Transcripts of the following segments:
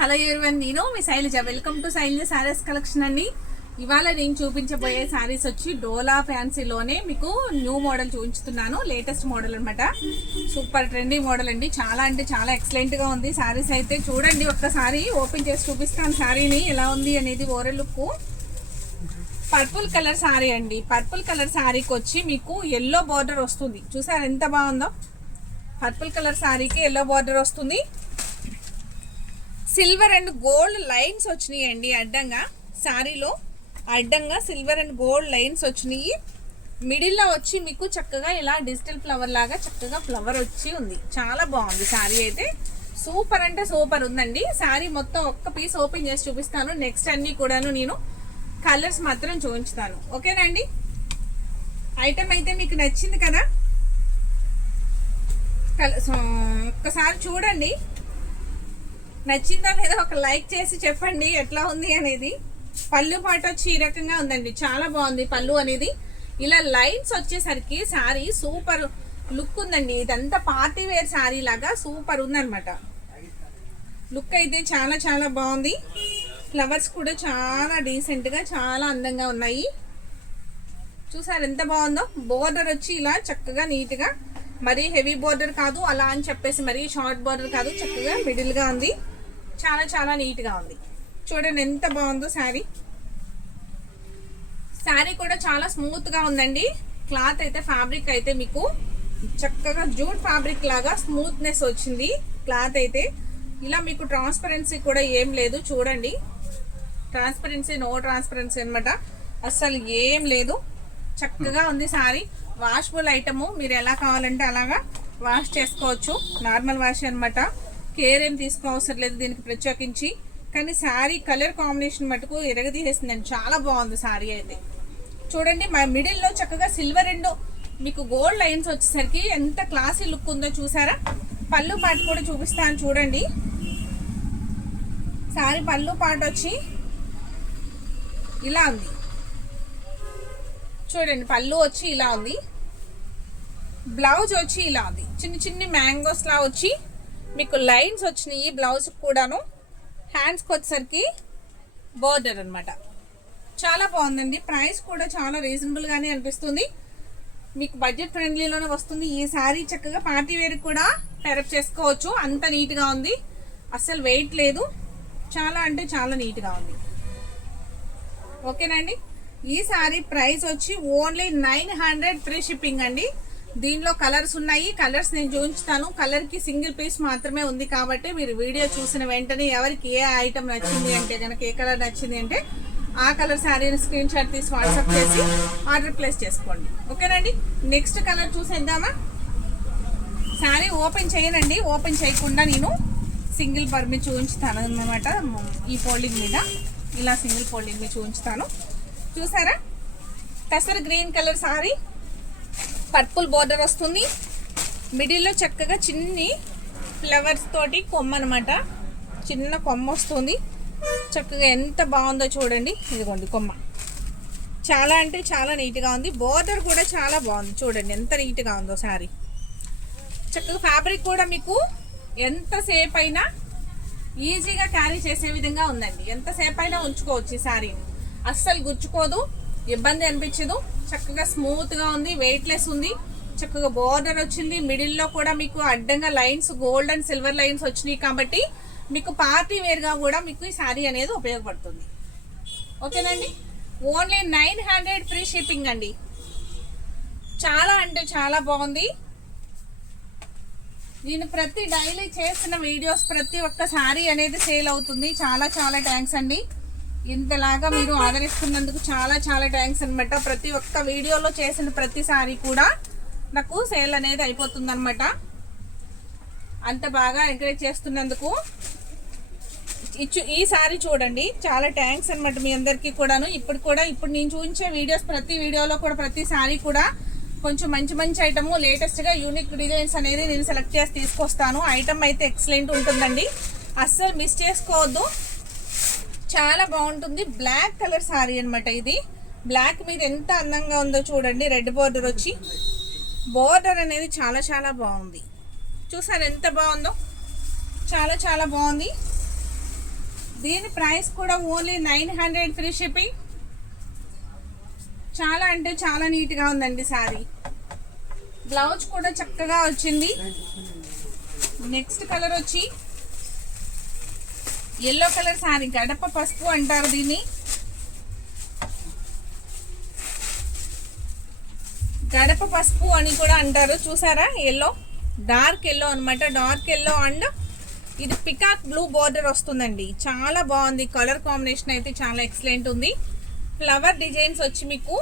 Hello everyone, నేను మీ Shailaja. Welcome to Shailaja sarees collection అండి. ఇవాళ నేను చూపించబోయే సారీస్ వచ్చి డోలా ఫ్యాన్సీలోనే మీకు న్యూ మోడల్ చూపించుతున్నాను. లేటెస్ట్ మోడల్ అనమాట. సూపర్ ట్రెండీ మోడల్ అండి. చాలా అంటే చాలా ఎక్సలెంట్గా ఉంది సారీస్ అయితే. చూడండి, ఒక్కసారి ఓపెన్ చేసి చూపిస్తాను సారీని ఎలా ఉంది అనేది. Overall look purple colour sorry అండి. పర్పుల్ కలర్ సారీకి వచ్చి మీకు ఎల్లో బార్డర్ వస్తుంది. చూసారు ఎంత బాగుందో. పర్పుల్ కలర్ సారీకి ఎల్లో బార్డర్ వస్తుంది. సిల్వర్ అండ్ గోల్డ్ లైన్స్ వచ్చినాయండి అడ్డంగా. సారీలో అడ్డంగా సిల్వర్ అండ్ గోల్డ్ లైన్స్ వచ్చినాయి. మిడిల్లో వచ్చి మీకు చక్కగా ఇలా డిజిటల్ ఫ్లవర్ లాగా చక్కగా ఫ్లవర్ వచ్చి ఉంది. చాలా బాగుంది సారీ అయితే. సూపర్ అంటే సూపర్ ఉందండి. సారీ మొత్తం ఒక్క పీస్ ఓపెన్ చేసి చూపిస్తాను. నెక్స్ట్ అన్నీ కూడాను నేను కలర్స్ మాత్రం చూపించుతాను. ఓకేనా అండి? ఐటమ్ అయితే మీకు నచ్చింది కదా? ఒక్కసారి చూడండి, నచ్చిందా లేదా ఒక లైక్ చేసి చెప్పండి ఎట్లా ఉంది అనేది. పళ్ళు పాట వచ్చి ఈ రకంగా ఉందండి. చాలా బాగుంది పళ్ళు అనేది. ఇలా లైన్స్ వచ్చేసరికి శారీ సూపర్ లుక్ ఉందండి. ఇదంతా పార్టీ వేర్ శారీ లాగా సూపర్ ఉందన్నమాట. లుక్ అయితే చాలా చాలా బాగుంది. ఫ్లవర్స్ కూడా చాలా డీసెంట్గా చాలా అందంగా ఉన్నాయి. చూసారు ఎంత బాగుందో. బోర్డర్ వచ్చి ఇలా చక్కగా నీట్గా, మరీ హెవీ బోర్డర్ కాదు అలా అని చెప్పేసి మరీ షార్ట్ బోర్డర్ కాదు, చక్కగా మిడిల్గా ఉంది. చాలా చాలా నీట్గా ఉంది. చూడండి ఎంత బాగుందో శారీ. శారీ కూడా చాలా స్మూత్గా ఉందండి. క్లాత్ అయితే ఫ్యాబ్రిక్ అయితే మీకు చక్కగా జూట్ ఫ్యాబ్రిక్ లాగా స్మూత్నెస్ వచ్చింది. క్లాత్ అయితే ఇలా మీకు ట్రాన్స్పరెన్సీ కూడా ఏం లేదు. చూడండి, ట్రాన్స్పరెన్సీ నో ట్రాన్స్పరెన్సీ అనమాట. అస్సలు ఏం లేదు. చక్కగా ఉంది శారీ. Washable item. మీరు ఎలా కావాలంటే అలాగా వాష్ చేసుకోవచ్చు. నార్మల్ వాష్ అనమాట. కేర్ ఏం తీసుకోవసరం లేదు దీనికి ప్రత్యేకించి. కానీ శారీ కలర్ కాంబినేషన్ మటుకు ఎరగదీసేసిందండి. చాలా బాగుంది శారీ అయితే. చూడండి, మా మిడిల్లో చక్కగా సిల్వర్ అండ్ మీకు గోల్డ్ లైన్స్ వచ్చేసరికి ఎంత క్లాసీ లుక్ ఉందో చూసారా. పళ్ళు పాట కూడా చూపిస్తాను చూడండి. శారీ పళ్ళు పాట వచ్చి ఇలా ఉంది. చూడండి, పళ్ళు వచ్చి ఇలా ఉంది. బ్లౌజ్ వచ్చి ఇలా ఉంది. చిన్న చిన్ని మ్యాంగోస్ లా వచ్చి మీకు లైన్స్ వచ్చినాయి. బ్లౌజ్ కూడాను హ్యాండ్స్కి వచ్చేసరికి బోర్డర్ అనమాట. చాలా బాగుందండి. ప్రైస్ కూడా చాలా రీజనబుల్గానే అనిపిస్తుంది. మీకు బడ్జెట్ ఫ్రెండ్లీలోనే వస్తుంది. ఈ శారీ చక్కగా పార్టీ వేర్ కూడా పెరప్ చేసుకోవచ్చు. అంత నీట్గా ఉంది. అస్సలు వెయిట్ లేదు. చాలా అంటే చాలా నీట్గా ఉంది. ఓకేనండి. ఈ శారీ ప్రైస్ వచ్చి ఓన్లీ 900 ఫ్రీ షిప్పింగ్ అండి. దీనిలో కలర్స్ ఉన్నాయి. కలర్స్ నేను చూపించుతాను. కలర్కి సింగిల్ పీస్ మాత్రమే ఉంది కాబట్టి మీరు వీడియో చూసిన వెంటనే ఎవరికి ఏ ఐటమ్ నచ్చింది అంటే కనుక, ఏ కలర్ నచ్చింది అంటే ఆ కలర్ శారీని స్క్రీన్ షాట్ తీసి వాట్సాప్ చేసి ఆర్డర్ ప్లేస్ చేసుకోండి. ఓకేనండి. నెక్స్ట్ కలర్ చూసేద్దామా? శారీ ఓపెన్ చేయనండి. ఓపెన్ చేయకుండా నేను సింగిల్ పర్మి చూపించుతాను అన్నమాట. ఈ ఫోల్డింగ్ మీద ఇలా సింగిల్ ఫోల్డింగ్ మీద చూపించుతాను. చూసారా, tussar green colour sorry, purple border వస్తుంది. మిడిల్లో చక్కగా చిన్ని ఫ్లవర్స్ తోటి కొమ్మ అనమాట. చిన్న కొమ్మ వస్తుంది. చక్కగా ఎంత బాగుందో చూడండి. ఇదిగోండి కొమ్మ. చాలా అంటే చాలా నీట్గా ఉంది. బోర్డర్ కూడా చాలా బాగుంది. చూడండి ఎంత నీట్గా ఉందో శారీ. చక్కగా ఫ్యాబ్రిక్ కూడా మీకు ఎంతసేపు అయినా ఈజీగా క్యారీ చేసే విధంగా ఉందండి. ఎంతసేపు అయినా ఉంచుకోవచ్చు ఈ శారీని. అస్సలు గుచ్చుకోదు, ఇబ్బంది అనిపించదు. చక్కగా స్మూత్గా ఉంది. వెయిట్లెస్ ఉంది. చక్కగా బోర్డర్ వచ్చింది. మిడిల్లో కూడా మీకు అడ్డంగా lines gold and silver lines వచ్చినాయి కాబట్టి మీకు పార్టీ వేర్గా కూడా మీకు ఈ శారీ అనేది ఉపయోగపడుతుంది. ఓకేనండి. ఓన్లీ 900 ఫ్రీ షిప్పింగ్ అండి. చాలా అంటే చాలా బాగుంది. నేను ప్రతి డైలీ చేసిన వీడియోస్ ప్రతి ఒక్క శారీ అనేది సేల్ అవుతుంది. చాలా చాలా థ్యాంక్స్ అండి. ఇంతలాగా మీరు ఆదరిస్తున్నందుకు చాలా చాలా థ్యాంక్స్ అనమాట. ప్రతి ఒక్క వీడియోలో చేసిన ప్రతి సారీ కూడా నాకు సేల్ అనేది అయిపోతుంది అనమాట. అంత బాగా ఎంకరేజ్ చేస్తున్నందుకు ఈ సారీ చూడండి. చాలా థ్యాంక్స్ అనమాట మీ అందరికీ కూడాను. ఇప్పుడు నేను చూపించే వీడియోస్ ప్రతి వీడియోలో కూడా ప్రతి సారీ కూడా కొంచెం మంచి మంచి ఐటమ్, లేటెస్ట్గా యూనిక్ డిజైన్స్ అనేది నేను సెలెక్ట్ చేసి తీసుకొస్తాను. ఐటమ్ అయితే ఎక్సలెంట్ ఉంటుందండి. అస్సలు మిస్ చేసుకోవద్దు. చాలా బాగుంటుంది. బ్లాక్ కలర్ సారీ అనమాట ఇది. బ్లాక్ మీద ఎంత అందంగా ఉందో చూడండి. రెడ్ బోర్డర్ వచ్చి బోర్డర్ అనేది చాలా చాలా బాగుంది. చూసారు ఎంత బాగుందో. చాలా చాలా బాగుంది. దీని ప్రైస్ కూడా ఓన్లీ 900 ఫ్రీ షిప్పింగ్. చాలా అంటే చాలా నీట్గా ఉందండి సారీ. బ్లౌజ్ కూడా చక్కగా వచ్చింది. నెక్స్ట్ కలర్ వచ్చి ఎల్లో కలర్ సారీ, గడప పసుపు అంటారు దీన్ని. గడప పసుపు అని కూడా అంటారు. చూసారా, ఎల్లో, డార్క్ ఎల్లో అనమాట. డార్క్ ఎల్లో అండ్ ఇది పికాక్ బ్లూ బోర్డర్ వస్తుందండి. చాలా బాగుంది. కలర్ కాంబినేషన్ అయితే చాలా ఎక్సలెంట్ ఉంది. ఫ్లవర్ డిజైన్స్ వచ్చి మీకు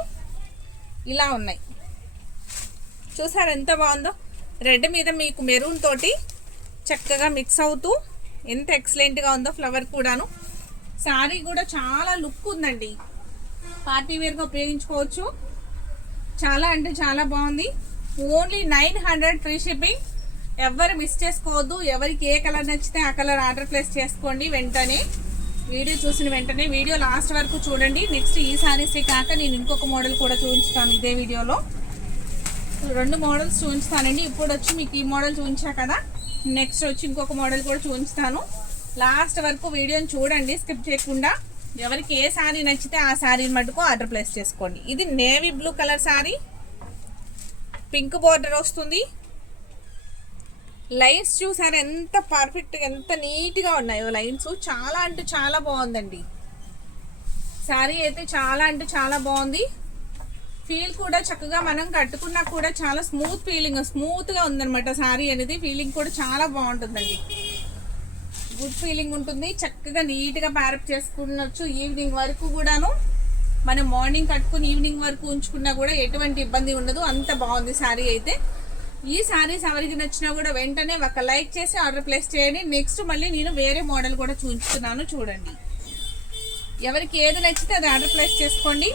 ఇలా ఉన్నాయి. చూసారా ఎంత బాగుందో. రెడ్ మీద మీకు మెరూన్ తోటి చక్కగా మిక్స్ అవుతూ ఎంత ఎక్సలెంట్గా ఉందో. ఫ్లవర్ కూడాను. శారీ కూడా చాలా లుక్ ఉందండి. పార్టీ వేర్గా ఉపయోగించుకోవచ్చు. చాలా అంటే చాలా బాగుంది. Only 900 free shipping. ఎవరు మిస్ చేసుకోవద్దు. ఎవరికి ఏ కలర్ నచ్చితే ఆ కలర్ ఆర్డర్ ప్లేస్ చేసుకోండి వెంటనే. వీడియో చూసిన వెంటనే వీడియో లాస్ట్ వరకు చూడండి. నెక్స్ట్ ఈ సారీసే కాక నేను ఇంకొక మోడల్ కూడా చూపించుతాను ఇదే వీడియోలో. 2 మోడల్స్ చూపించుతానండి. ఇప్పుడు వచ్చి మీకు ఈ మోడల్ చూపించా కదా, నెక్స్ట్ వచ్చి ఇంకొక మోడల్ కూడా చూపించుతాను. లాస్ట్ వరకు వీడియోని చూడండి స్కిప్ చేయకుండా. ఎవరికి ఏ శారీ నచ్చితే ఆ శారీని మటుకు ఆర్డర్ ప్లేస్ చేసుకోండి. ఇది navy blue colour sari, pink border వస్తుంది. లైన్స్ చూసారు ఎంత పర్ఫెక్ట్గా, ఎంత నీట్గా ఉన్నాయో లైన్స్. చాలా అంటే చాలా బాగుందండి శారీ అయితే. చాలా అంటే చాలా బాగుంది. ఫీల్ కూడా చక్కగా మనం కట్టుకున్నా కూడా చాలా స్మూత్గా ఉందన్నమాట శారీ అనేది. ఫీలింగ్ కూడా చాలా బాగుంటుందండి. గుడ్ ఫీలింగ్ ఉంటుంది. చక్కగా నీట్గా ప్యారప్ చేసుకున్నచ్చు. ఈవినింగ్ వరకు కూడాను మనం మార్నింగ్ కట్టుకుని ఈవినింగ్ వరకు ఉంచుకున్నా కూడా ఎటువంటి ఇబ్బంది ఉండదు. అంత బాగుంది శారీ అయితే. ఈ శారీస్ ఎవరికి నచ్చినా కూడా వెంటనే ఒక లైక్ చేసి ఆర్డర్ ప్లేస్ చేయండి. నెక్స్ట్ మళ్ళీ నేను వేరే మోడల్ కూడా చూపిస్తున్నాను చూడండి. ఎవరికి ఏది నచ్చితే అది ఆర్డర్ ప్లేస్ చేసుకోండి.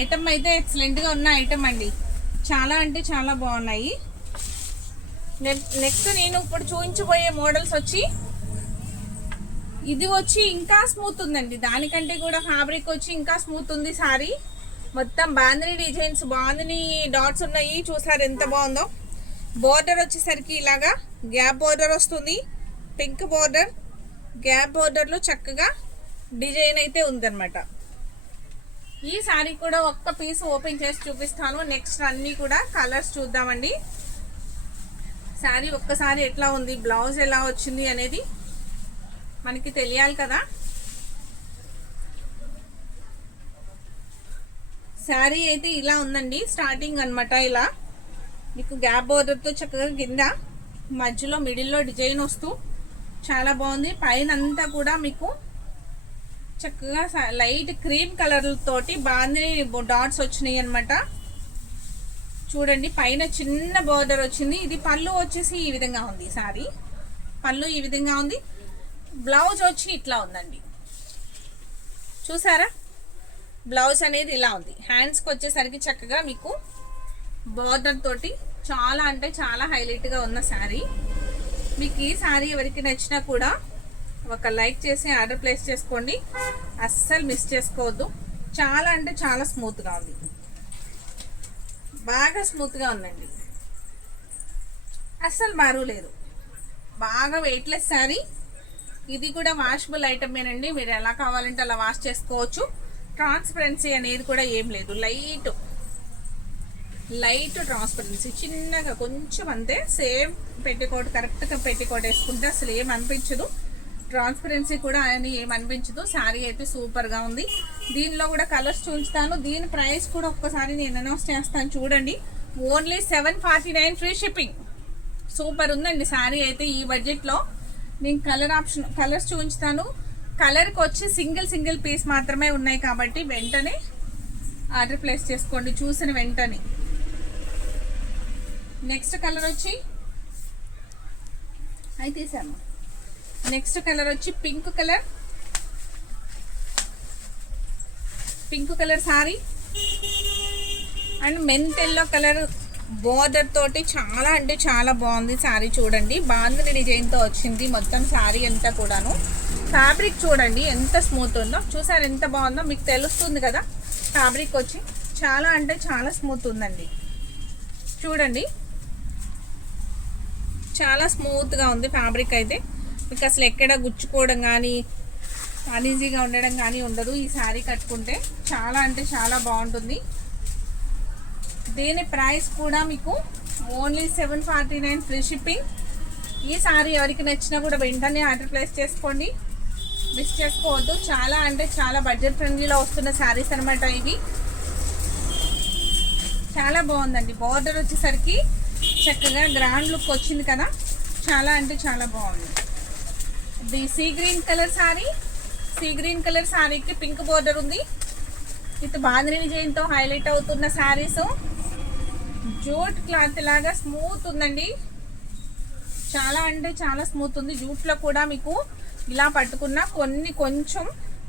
ఐటమ్ అయితే ఎక్సలెంట్గా ఉన్న ఐటమ్ అండి. చాలా అంటే చాలా బాగున్నాయి. నెక్స్ట్ నేను ఇప్పుడు చూపించబోయే మోడల్స్ వచ్చి ఇది వచ్చి ఇంకా స్మూత్ ఉందండి. దానికంటే కూడా ఫ్యాబ్రిక్ వచ్చి ఇంకా స్మూత్ ఉంది సారీ. మొత్తం బాందిని డిజైన్స్, బాందిని డాట్స్ ఉన్నాయి. చూసారు ఎంత బాగుందో. బోర్డర్ వచ్చేసరికి ఇలాగా గ్యాప్ బోర్డర్ వస్తుంది. పింక్ బోర్డర్, గ్యాప్ బోర్డర్లో చక్కగా డిజైన్ అయితే ఉందన్నమాట. ఈ శారీ కూడా ఒక్క పీస్ ఓపెన్ చేసి చూపిస్తాను. నెక్స్ట్ అన్నీ కూడా కలర్స్ చూద్దామండి. శారీ ఒక్కసారి ఎట్లా ఉంది, బ్లౌజ్ ఎలా వచ్చింది అనేది మనకి తెలియాలి కదా. శారీ అయితే ఇలా ఉందండి. స్టార్టింగ్ అన్నమాట. ఇలా మీకు గ్యాప్ బోర్డర్తో చక్కగా కింద మధ్యలో మిడిల్లో డిజైన్ వస్తూ చాలా బాగుంది. పైన అంతా కూడా మీకు చక్కగా లైట్ క్రీమ్ కలర్ తోటి బాందిని డాట్స్ వచ్చినాయి అన్నమాట. చూడండి, పైన చిన్న బోర్డర్ వచ్చింది. ఇది పళ్ళు వచ్చేసి ఈ విధంగా ఉంది. సారీ పళ్ళు ఈ విధంగా ఉంది. బ్లౌజ్ వచ్చి ఇట్లా ఉందండి. చూసారా, బ్లౌజ్ అనేది ఇలా ఉంది. హ్యాండ్స్కి వచ్చేసరికి చక్కగా మీకు బోర్డర్ తోటి చాలా అంటే చాలా హైలైట్గా ఉన్న శారీ. మీకు ఈ శారీ ఎవరికి నచ్చినా కూడా ఒక లైక్ చేసి ఆర్డర్ ప్లేస్ చేసుకోండి. అస్సలు మిస్ చేసుకోవద్దు. చాలా అంటే చాలా స్మూత్గా ఉంది. బాగా స్మూత్గా ఉందండి. అస్సలు బరువు లేదు. బాగా వెయిట్లెస్ శారీ. ఇది కూడా వాషబుల్ ఐటమేనండి. మీరు ఎలా కావాలంటే అలా వాష్ చేసుకోవచ్చు. ట్రాన్స్పరెన్సీ అనేది కూడా ఏం లేదు. లైట్ ట్రాన్స్పరెన్సీ, చిన్నగా కొంచెం అంతే. సేమ్ పెట్టికోట్, కరెక్ట్గా పెట్టికోట్ వేసుకుంటే అసలు ఏం అనిపించదు. ట్రాన్స్పరెన్సీ కూడా అని ఏం అనిపించదు. శారీ అయితే సూపర్గా ఉంది. దీనిలో కూడా కలర్స్ చూపిస్తాను. దీని ప్రైస్ కూడా ఒక్కసారి నేను అనౌన్స్ చేస్తాను చూడండి. Only 749 free shipping. సూపర్ ఉందండి శారీ అయితే. ఈ బడ్జెట్లో నేను కలర్స్ చూపించుతాను. కలర్కి వచ్చి సింగిల్ పీస్ మాత్రమే ఉన్నాయి కాబట్టి వెంటనే ఆర్డర్ ప్లేస్ చేసుకోండి చూసిన వెంటనే. నెక్స్ట్ కలర్ వచ్చి అయితే తీసాను. నెక్స్ట్ కలర్ వచ్చి pink colour sorry and mint yellow colour border తోటి చాలా అంటే చాలా బాగుంది సారీ. చూడండి, బాందిని డిజైన్తో వచ్చింది మొత్తం సారీ అంతా కూడాను. ఫ్యాబ్రిక్ చూడండి ఎంత స్మూత్ ఉందో. చూసారు ఎంత బాగుందో, మీకు తెలుస్తుంది కదా. ఫ్యాబ్రిక్ వచ్చి చాలా అంటే చాలా స్మూత్ ఉందండి. చూడండి, చాలా స్మూత్గా ఉంది ఫ్యాబ్రిక్ అయితే. మీకు అసలు ఎక్కడ గుచ్చుకోవడం కానీ అన్ఈజీగా ఉండడం కానీ ఉండదు ఈ శారీ కట్టుకుంటే. చాలా అంటే చాలా బాగుంటుంది. దీని ప్రైస్ కూడా మీకు ఓన్లీ 749 ఫ్రీ షిప్పింగ్. ఈ శారీ ఎవరికి నచ్చినా కూడా వెంటనే ఆర్డర్ ప్లేస్ చేసుకోండి, మిస్ చేసుకోవద్దు. చాలా అంటే చాలా బడ్జెట్ ఫ్రెండ్లీలో వస్తున్న శారీస్ అనమాట ఇవి. చాలా బాగుందండి. బార్డర్ వచ్చేసరికి చక్కగా గ్రాండ్ లుక్ వచ్చింది కదా, చాలా అంటే చాలా బాగుంది. The sea green colour sari, sea green colour శారీకి పింక్ బార్డర్ ఉంది. విత్ బాందిని డిజైన్తో హైలైట్ అవుతున్న శారీస్. జూట్ క్లాత్ లాగా స్మూత్ ఉందండి, చాలా అంటే చాలా స్మూత్ ఉంది. జూట్లో కూడా మీకు ఇలా పట్టుకున్న కొంచెం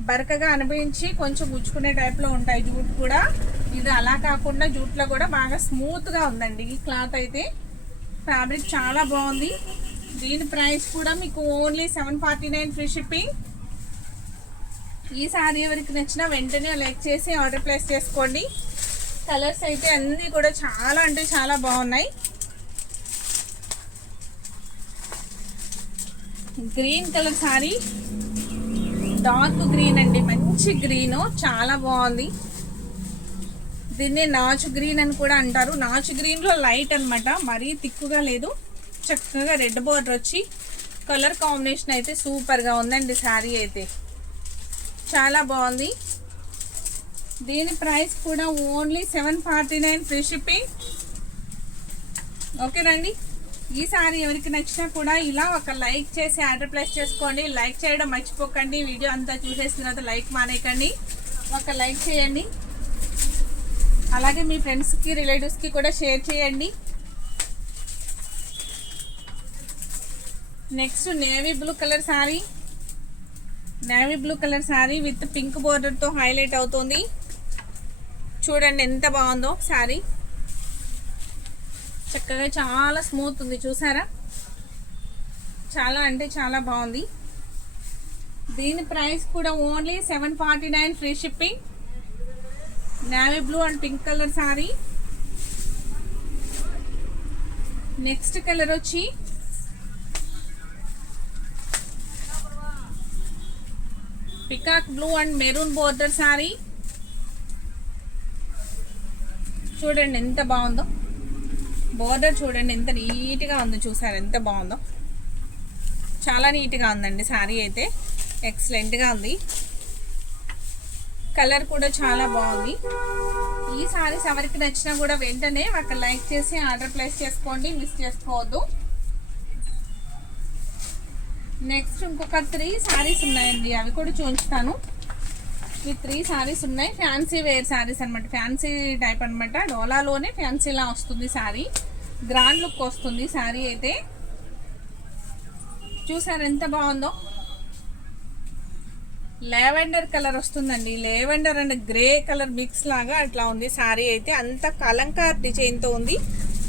బరకగా అనిపించి కొంచెం గుచ్చుకునే టైప్లో ఉంటాయి జూట్ కూడా. ఇది అలా కాకుండా జూట్లో కూడా బాగా స్మూత్గా ఉందండి ఈ క్లాత్ అయితే. ఫ్యాబ్రిక్ చాలా బాగుంది. దీని ప్రైస్ కూడా మీకు ఓన్లీ 749 ఫ్రీ షిప్పింగ్. ఈ శారీ ఎవరికి నచ్చినా వెంటనే లైక్ చేసి ఆర్డర్ ప్లేస్ చేసుకోండి. కలర్స్ అయితే అన్నీ కూడా చాలా అంటే చాలా బాగున్నాయి. Green colour sari, dark green అండి, మంచి గ్రీన్, చాలా బాగుంది. దీన్ని నాచు గ్రీన్ అని కూడా అంటారు. నాచు గ్రీన్లో లైట్ అనమాట, మరీ తిక్కుగా లేదు. చక్కగా రెడ్ బార్డర్ వచ్చి కలర్ కాంబినేషన్ అయితే సూపర్గా ఉందండి. శారీ అయితే చాలా బాగుంది. దీని ప్రైస్ కూడా ఓన్లీ 749 ఫ్రీ షిప్పింగ్. ఓకేనండి. ఈ శారీ ఎవరికి నచ్చినా కూడా ఇలా ఒక లైక్ చేసి ఆర్డర్ ప్లేస్ చేసుకోండి. లైక్ చేయడం మర్చిపోకండి. వీడియో అంతా చూసేసిన తర్వాత లైక్ మానేయకండి, ఒక లైక్ చేయండి. అలాగే మీ ఫ్రెండ్స్కి రిలేటివ్స్కి కూడా షేర్ చేయండి. Next navy blue colour saree, navy blue colour saree with pink బోర్డర్తో హైలైట్ అవుతుంది. చూడండి ఎంత బాగుందో శారీ, చక్కగా చాలా స్మూత్ ఉంది, చూసారా? చాలా అంటే చాలా బాగుంది. దీని ప్రైస్ కూడా only 749 free shipping. Navy blue and pink colour saree. Next colour వచ్చి peacock blue and maroon border saree. చూడండి ఎంత బాగుందో బోర్డర్, చూడండి ఎంత నీట్గా ఉందో, చూసారు ఎంత బాగుందో. చాలా నీట్గా ఉందండి శారీ అయితే, ఎక్సలెంట్గా ఉంది. కలర్ కూడా చాలా బాగుంది. ఈ శారీస్ ఎవరికి నచ్చినా కూడా వెంటనే ఒక లైక్ చేసి ఆర్డర్ ప్లేస్ చేసుకోండి, మిస్ చేసుకోవద్దు. నెక్స్ట్ ఇంకొక 3 శారీస్ ఉన్నాయండి, అవి కూడా చూపిస్తాను. ఈ 3 శారీస్ ఉన్నాయి. ఫ్యాన్సీ వేర్ శారీస్ అనమాట, ఫ్యాన్సీ టైప్ అనమాట. డోలాలోనే ఫ్యాన్సీలా వస్తుంది శారీ, గ్రాండ్ లుక్ వస్తుంది శారీ అయితే. చూసారు ఎంత బాగుందో. లావెండర్ కలర్ వస్తుందండి, lavender and grey colour mix లాగా అట్లా ఉంది శారీ అయితే. అంత కలంకార్ డిజైన్తో ఉంది.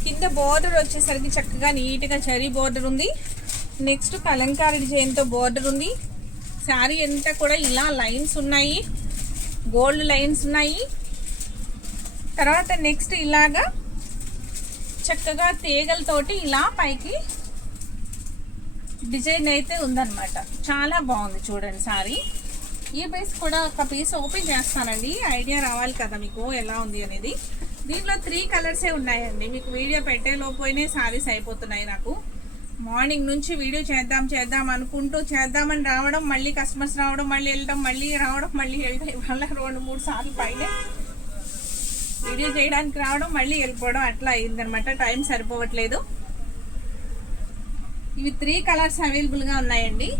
కింద బోర్డర్ వచ్చేసరికి చక్కగా నీట్గా జరీ బోర్డర్ ఉంది. నెక్స్ట్ కలంకారీ డిజైన్తో బోర్డర్ ఉంది. శారీ అంతా కూడా ఇలా లైన్స్ ఉన్నాయి, గోల్డ్ లైన్స్ ఉన్నాయి. తర్వాత నెక్స్ట్ ఇలాగా చక్కగా తీగలతోటి ఇలా పైకి డిజైన్ అయితే ఉందన్నమాట. చాలా బాగుంది చూడండి శారీ. ఈ పీస్ కూడా ఒక పీస్ ఓపెన్ చేస్తానండి, ఐడియా రావాలి కదా మీకు ఎలా ఉంది అనేది. దీంట్లో 3 కలర్సే ఉన్నాయండి. మీకు వీడియో పెట్టేలోపోయినే శారీస్ అయిపోతున్నాయి. నాకు మార్నింగ్ నుంచి వీడియో చేద్దాం అనుకుంటూ చేద్దామని రావడం, మళ్ళీ కస్టమర్స్ రావడం, మళ్ళీ వెళ్ళడం, మళ్ళీ రావడం, మళ్ళీ వెళ్ళడం, ఇవాళ 2-3 సార్లు పైన వీడియో చేయడానికి రావడం, మళ్ళీ వెళ్ళిపోవడం, అట్లా అయిందనమాట. టైం సరిపోవట్లేదు. ఇవి 3 కలర్స్ అవైలబుల్గా ఉన్నాయండి.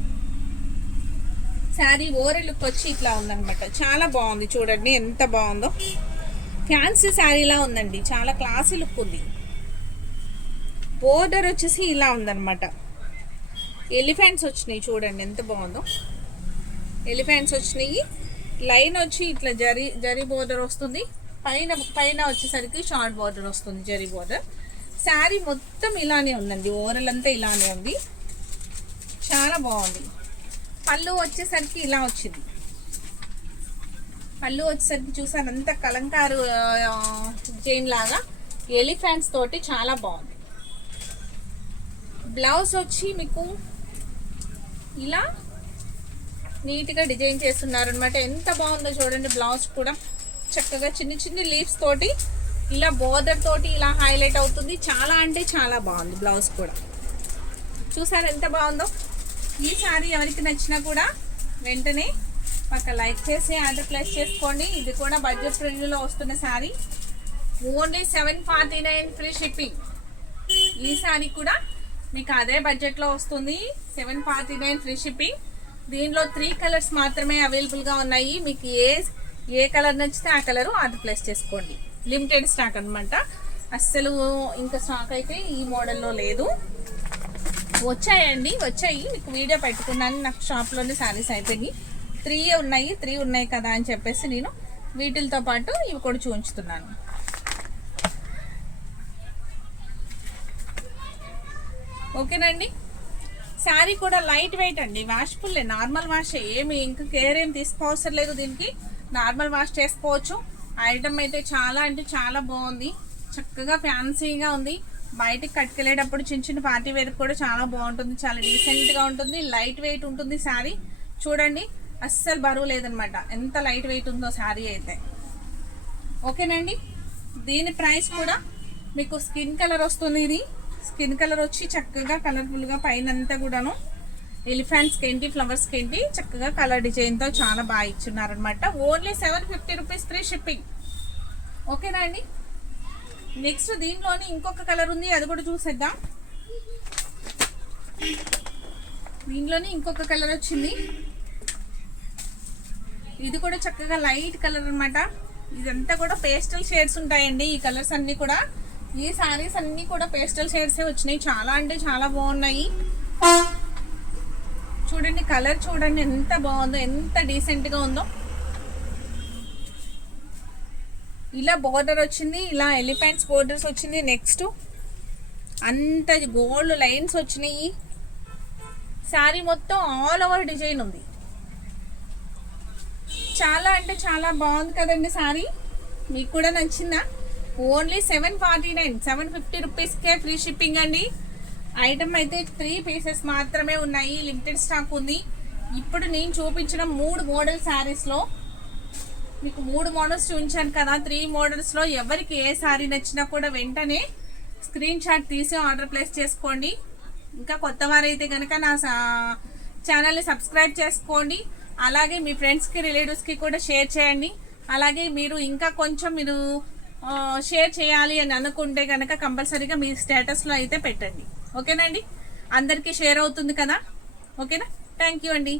శారీ ఓవర్ లుక్ వచ్చి ఇట్లా ఉందనమాట. చాలా బాగుంది చూడండి ఎంత బాగుందో. ఫ్యాన్సీ శారీలా ఉందండి, చాలా క్లాసీ లుక్ ఉంది. బోర్డర్ వచ్చేసి ఇలా ఉందన్నమాట. ఎలిఫెంట్స్ వచ్చినాయి చూడండి ఎంత బాగుందో. ఎలిఫెంట్స్ వచ్చినాయి. లైన్ వచ్చి ఇట్లా జరీ బోర్డర్ వస్తుంది. పైన వచ్చేసరికి షార్ట్ బోర్డర్ వస్తుంది, జరీ బోర్డర్. శారీ మొత్తం ఇలానే ఉందండి, ఓవరాల్ అంతా ఇలానే ఉంది. చాలా బాగుంది. పళ్ళు వచ్చేసరికి ఇలా వచ్చింది. పళ్ళు వచ్చేసరికి చూసాను అంత కలంకారు చైన్ లాగా ఎలిఫెంట్స్ తోటి చాలా బాగుంది. బ్లౌజ్ వచ్చి మీకు ఇలా నీట్గా డిజైన్ చేస్తున్నారు అనమాట. ఎంత బాగుందో చూడండి. బ్లౌజ్ కూడా చక్కగా చిన్ని చిన్ని లీవ్స్ తోటి ఇలా బోర్డర్ తోటి ఇలా హైలైట్ అవుతుంది. చాలా అంటే చాలా బాగుంది. బ్లౌజ్ కూడా చూసారు ఎంత బాగుందో. ఈ సారీ ఎవరికి నచ్చినా కూడా వెంటనే ఒక లైక్ చేసి ఆర్డర్ ప్లేస్ చేసుకోండి. ఇది కూడా బడ్జెట్ రేంజ్లో వస్తున్న సారీ. Only 749 free shipping. ఈ సారీ కూడా మీకు అదే బడ్జెట్లో వస్తుంది. 749 ఫ్రీ షిప్పింగ్. దీనిలో 3 కలర్స్ మాత్రమే అవైలబుల్గా ఉన్నాయి. మీకు ఏ కలర్ నచ్చితే ఆ కలరు ఆర్డర్ ప్లేస్ చేసుకోండి. లిమిటెడ్ స్టాక్ అనమాట. అస్సలు ఇంకా స్టాక్ అయితే ఈ మోడల్లో లేదు. వచ్చాయి మీకు వీడియో పెట్టుకున్నాను. నాకు షాప్లోనే శారీస్ అయిపోయి 3 ఉన్నాయి కదా అని చెప్పేసి నేను వీటితో పాటు ఇవి కూడా చూపించుతున్నాను. ఓకేనండి. శారీ కూడా లైట్ వెయిట్ అండి. వాష్ఫుల్, నార్మల్ వాష్. ఏమి ఇంకా కేర్ ఏం తీసుకోవసరం లేదు. దీనికి నార్మల్ వాష్ చేసుకోవచ్చు. ఐటమ్ అయితే చాలా అంటే చాలా బాగుంది. చక్కగా ఫ్యాన్సీగా ఉంది. బయటికి కట్టుకెళ్ళేటప్పుడు చిన్న చిన్న పార్టీ వేర్ కూడా చాలా బాగుంటుంది. చాలా డీసెంట్గా ఉంటుంది. లైట్ వెయిట్ ఉంటుంది శారీ. చూడండి అస్సలు బరువు లేదనమాట. ఎంత లైట్ వెయిట్ ఉందో శారీ అయితే. ఓకేనండి. దీని ప్రైస్ కూడా మీకు స్కిన్ కలర్ వస్తుంది. ఇది స్కిన్ కలర్ వచ్చి చక్కగా కలర్ఫుల్గా పైన అంతా కూడాను ఎలిఫెంట్స్ కెంటి, ఫ్లవర్స్ కెంటి చక్కగా కలర్ డిజైన్తో చాలా బాగా ఇచ్చున్నారనమాట. Only 750 rupees free shipping. ఓకేనా అండి. నెక్స్ట్ దీనిలోని ఇంకొక కలర్ ఉంది, అది కూడా చూసేద్దాం. దీనిలోని ఇంకొక కలర్ వచ్చింది. ఇది కూడా చక్కగా లైట్ కలర్ అనమాట. ఇదంతా కూడా పేస్టల్ షేడ్స్ ఉంటాయండి. ఈ కలర్స్ అన్నీ కూడా, ఈ శారీస్ అన్నీ కూడా పేస్టల్ షేడ్సే వచ్చినాయి. చాలా అంటే చాలా బాగున్నాయి. చూడండి కలర్ చూడండి ఎంత బాగుందో, ఎంత డీసెంట్గా ఉందో. ఇలా బోర్డర్ వచ్చింది, ఇలా ఎలిఫెంట్స్ బోర్డర్స్ వచ్చింది. నెక్స్ట్ అంత గోల్డ్ లైన్స్ వచ్చినాయి. శారీ మొత్తం ఆల్ ఓవర్ డిజైన్ ఉంది. చాలా అంటే చాలా బాగుంది కదండి శారీ. మీకు కూడా నచ్చిందా? ఓన్లీ 750 రూపీస్కే ఫ్రీ షిప్పింగ్ అండి. ఐటమ్ అయితే 3 పీసెస్ మాత్రమే ఉన్నాయి. లిమిటెడ్ స్టాక్ ఉంది. ఇప్పుడు నేను చూపించిన 3 మోడల్ శారీస్లో మీకు 3 మోడల్స్ చూపించాను కదా. 3 మోడల్స్లో ఎవరికి ఏ శారీ నచ్చినా కూడా వెంటనే స్క్రీన్ షాట్ తీసి ఆర్డర్ ప్లేస్ చేసుకోండి. ఇంకా కొత్త వారైతే కనుక నా ఛానల్ని సబ్స్క్రైబ్ చేసుకోండి. అలాగే మీ ఫ్రెండ్స్కి, రిలేటివ్స్కి కూడా షేర్ చేయండి. అలాగే మీరు ఇంకా కొంచెం మీరు షేర్ చేయాలి అని అనుకుంటే కనుక కంపల్సరీగా మీ స్టేటస్లో అయితే పెట్టండి. ఓకేనండి. అందరికీ షేర్ అవుతుంది కదా. ఓకేనా. థ్యాంక్ యూ అండి.